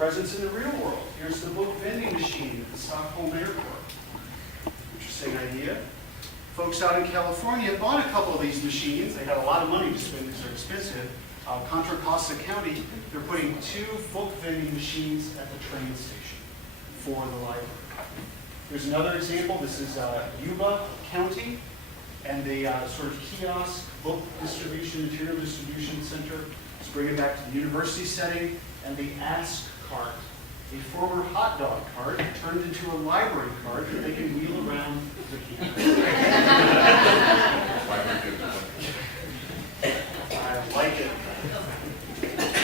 Presence in the real world. Here's the book vending machine at the Stockholm Airport. Interesting idea. Folks out in California bought a couple of these machines. They had a lot of money to spend because they're expensive. Contra Costa County, they're putting 2 book vending machines at the train station for the library. There's another example. This is Yuba County and the sort of kiosk book distribution, material distribution center. Let's bring it back to the university setting. And the Ask cart, a former hot dog cart turned into a library cart that they can wheel around the campus. I like it.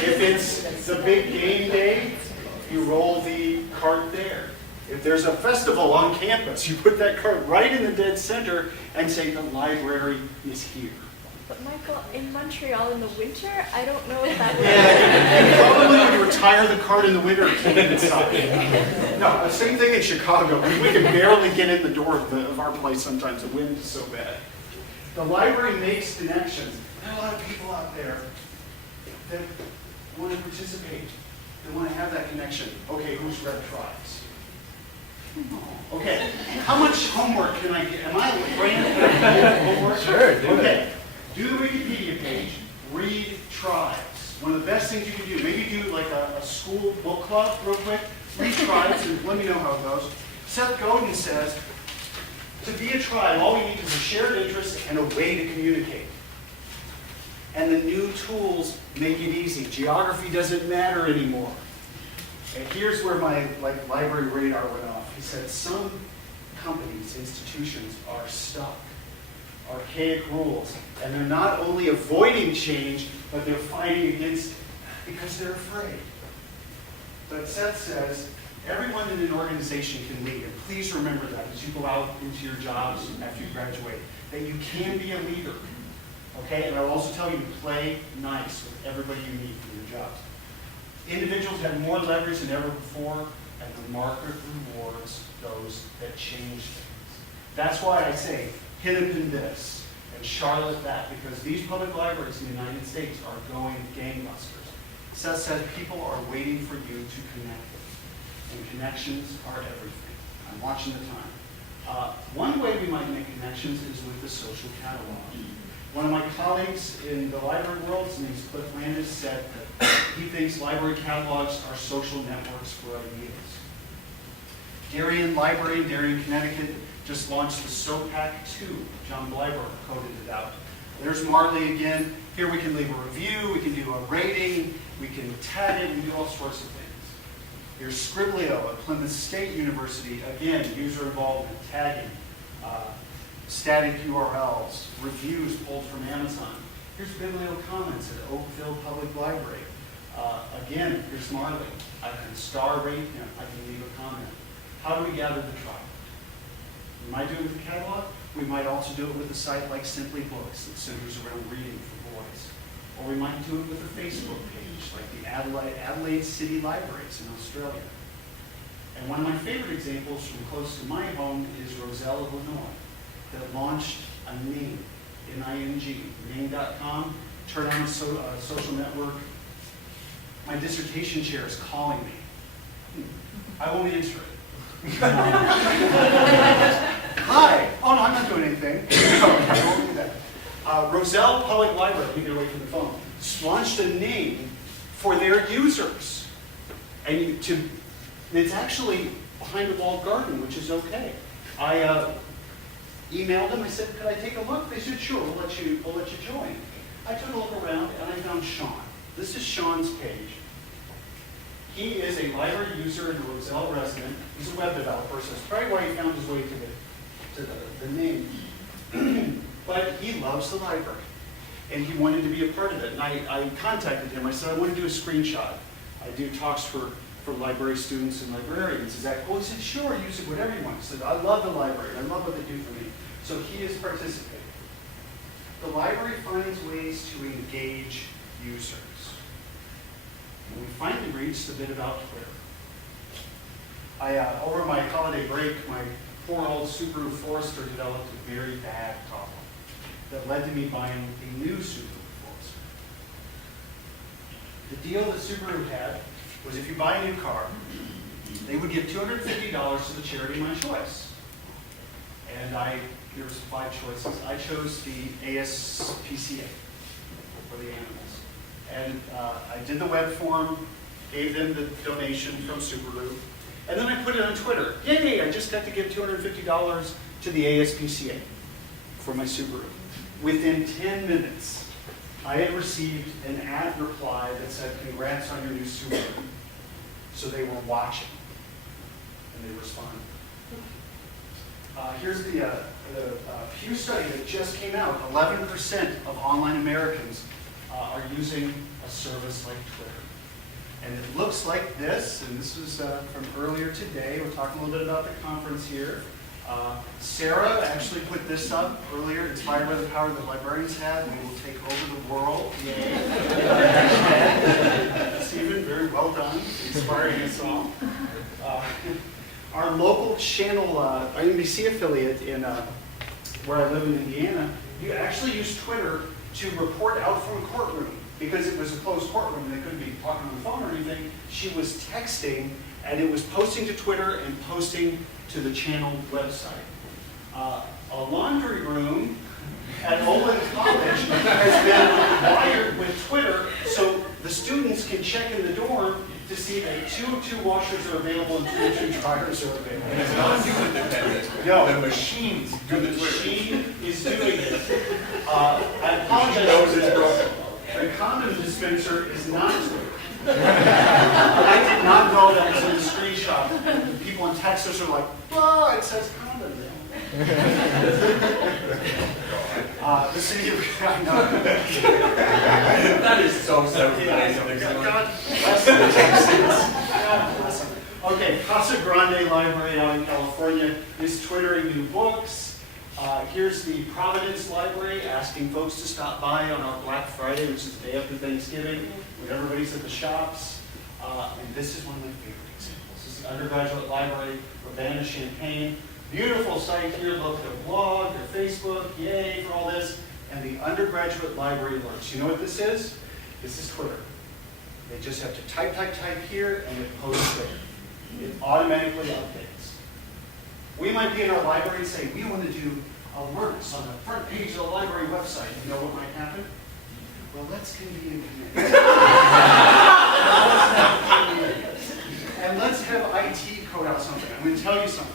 If it's the big game day, you roll the cart there. If there's a festival on campus, you put that cart right in the dead center and say the library is here. But Michael, in Montreal in the winter, I don't know if that would... Yeah, you probably would retire the cart in the winter and keep it inside. No, the same thing in Chicago. We can barely get in the door of our place sometimes. The wind is so bad. The library makes connections. There are a lot of people out there that want to participate. They want to have that connection. Okay, who's read Tribes? Okay, how much homework can I get? Am I brand homework? Sure, do it. Do the Wikipedia page, read Tribes. One of the best things you can do, maybe do like a school book club real quick, read Tribes and let me know how it goes. Seth Godin says, to be a tribe, all we need is a shared interest and a way to communicate. And the new tools make it easy. Geography doesn't matter anymore. And here's where my library radar went off. He said, some companies, institutions are stuck. Archaic rules. And they're not only avoiding change, but they're fighting against it because they're afraid. But Seth says, everyone in an organization can lead. And please remember that as you go out into your jobs after you graduate, that you can be a leader. Okay? And I'll also tell you to play nice with everybody you meet in your jobs. Individuals have more leverage than ever before, and the market rewards those that change things. That's why I say, Hennepin this, and Charlotte that, because these public libraries in the United States are going gangbusters. Seth said people are waiting for you to connect them, and connections are everything. I'm watching the time. One way we might make connections is with the social catalog. One of my colleagues in the library world, his name is Cliff Landis, said that he thinks library catalogs are social networks for ideas. Darien Library in Darien, Connecticut, just launched the SOPAC 2. John Bleiber coded it out. There's Marley again. Here we can leave a review, we can do a rating, we can tag it, we can do all sorts of things. Here's Scriblio at Plymouth State University. Again, user involvement, tagging, static URLs, reviews pulled from Amazon. Here's BiblioCommons at Oakville Public Library. Again, here's Marley. I can star rate him, I can leave a comment. How do we gather the tribe? We might do it with the catalog. We might also do it with a site like Simply Books that centers around reading for boys. Or we might do it with a Facebook page like the Adelaide City Libraries in Australia. And one of my favorite examples from close to my home is Roselle, Illinois, that launched a Ning, N-I-N-G, Ning.com, turn on a social network. My dissertation chair is calling me. I won't answer it. Hi. Oh, no, I'm not doing anything. No, I won't do that. Roselle Public Library, I think they're away from the phone, launched a Ning for their users. And it's actually behind a walled garden, which is okay. I emailed them. I said, could I take a look? They said, sure, we'll let you join. I took a look around, and I found Sean. This is Sean's page. He is a library user and a Roselle resident. He's a web developer, so that's probably why he found his way to the name. But he loves the library, and he wanted to be a part of it. And I contacted him. I said, I want to do a screenshot. I do talks for library students and librarians. Is that cool? He said, sure, use it whatever you want. He said, I love the library. I love what they do for me. So he is participating. The library finds ways to engage users. And we finally reached the bit about Twitter. Over my holiday break, my poor old Subaru Forester developed a very bad problem that led to me buying a new Subaru Forester. The deal that Subaru had was if you buy a new car, they would give $250 to the charity of my choice. And there was 5 choices. I chose the ASPCA for the animals. And I did the web form, gave them the donation from Subaru, and then I put it on Twitter. Yay, I just got to give $250 to the ASPCA for my Subaru. Within 10 minutes, I had received an ad reply that said, congrats on your new Subaru. So they were watching, and they responded. Here's the Pew study that just came out. 11% of online Americans are using a service like Twitter. And it looks like this, and this was from earlier today. We're talking a little bit about the conference here. Sarah actually put this up earlier, inspired by the power that librarians have. We will take over the world. Yay. Stephen, very well done, inspiring us all. Our local channel, NBC affiliate in where I live in Indiana, you actually use Twitter to report out from a courtroom. Because it was a closed courtroom and they couldn't be talking on the phone or anything, she was texting, and it was posting to Twitter and posting to the channel website. A laundry room at Olin College has been wired with Twitter, so the students can check in the dorm to see that 2 of 2 washers are available and 2 of 2 dryers are available. It's not human dependent. No. The machines do the The Twitter. machine is doing this. I apologize. knows it's broken. The condom dispenser is not Twitter. I did not know that was in the screenshot. People in Texas are like, oh, it says condom there. The city of, I know. That is so nice. God bless them, Texas. God bless them. Okay, Casa Grande Library out in California is twittering new books. Here's the Providence Library asking folks to stop by on our Black Friday, which is the day after Thanksgiving, when everybody's at the shops. And this is one of my favorite examples. This is the Undergraduate Library, Urbana-Champaign. Beautiful site here. Look at their blog, their Facebook, yay for all this. And the Undergraduate Library Alerts. You know what this is? This is Twitter. They just have to type here, and it posts there. It automatically updates. We might be in our library and say, we want to do alerts on the front page of the library website. You know what might happen? Well, let's convene a committee. And let's have IT code out something. I'm going to tell you something.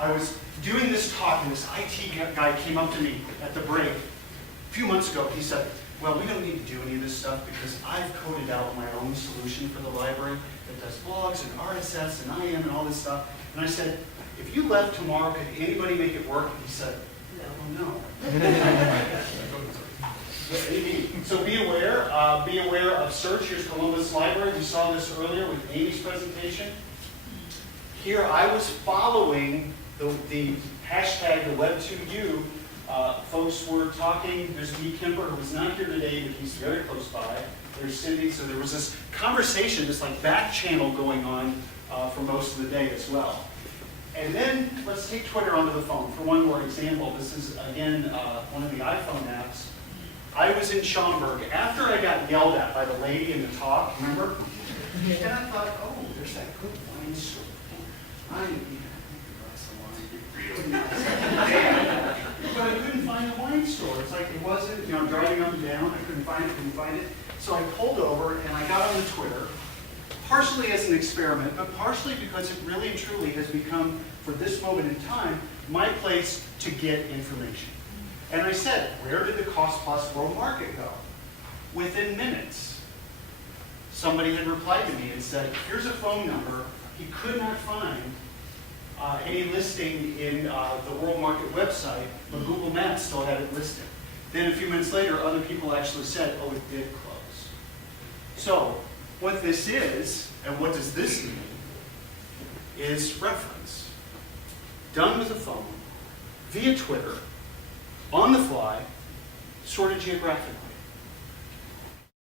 I was doing this talk, and this IT guy came up to me at the break a few months ago. He said, well, we don't need to do any of this stuff because I've coded out my own solution for the library that does blogs and RSS and IM and all this stuff. And I said, if you left tomorrow, could anybody make it work? He said, no. So be aware of search. Here's Columbus Library. We saw this earlier with Amy's presentation. Here I was following the hashtag, the Web2U. Folks were talking. There's Lee Kemper, who was not here today, but he's very close by. There's Cindy. So there was this conversation, this like back channel going on for most of the day as well. And then let's take Twitter onto the phone for one more example. This is, again, one of the iPhone apps. I was in Schaumburg after I got yelled at by the lady in the talk, remember? And I thought, oh, there's that good wine store. I need a glass of wine. Really nice. But I couldn't find the wine store. It's like it wasn't, I'm driving up and down. I couldn't find it. So I pulled over and I got on the Twitter. Partially as an experiment, but partially because it really and truly has become, for this moment in time, my place to get information. And I said, where did the Cost Plus World Market go? Within minutes, somebody had replied to me and said, here's a phone number. He could not find any listing in the World Market website, but Google Maps still had it listed. Then a few minutes later, other people actually said, oh, it did close. So, what this is, and what does this mean, is reference. Done with a phone, via Twitter, on the fly, sorted geographically.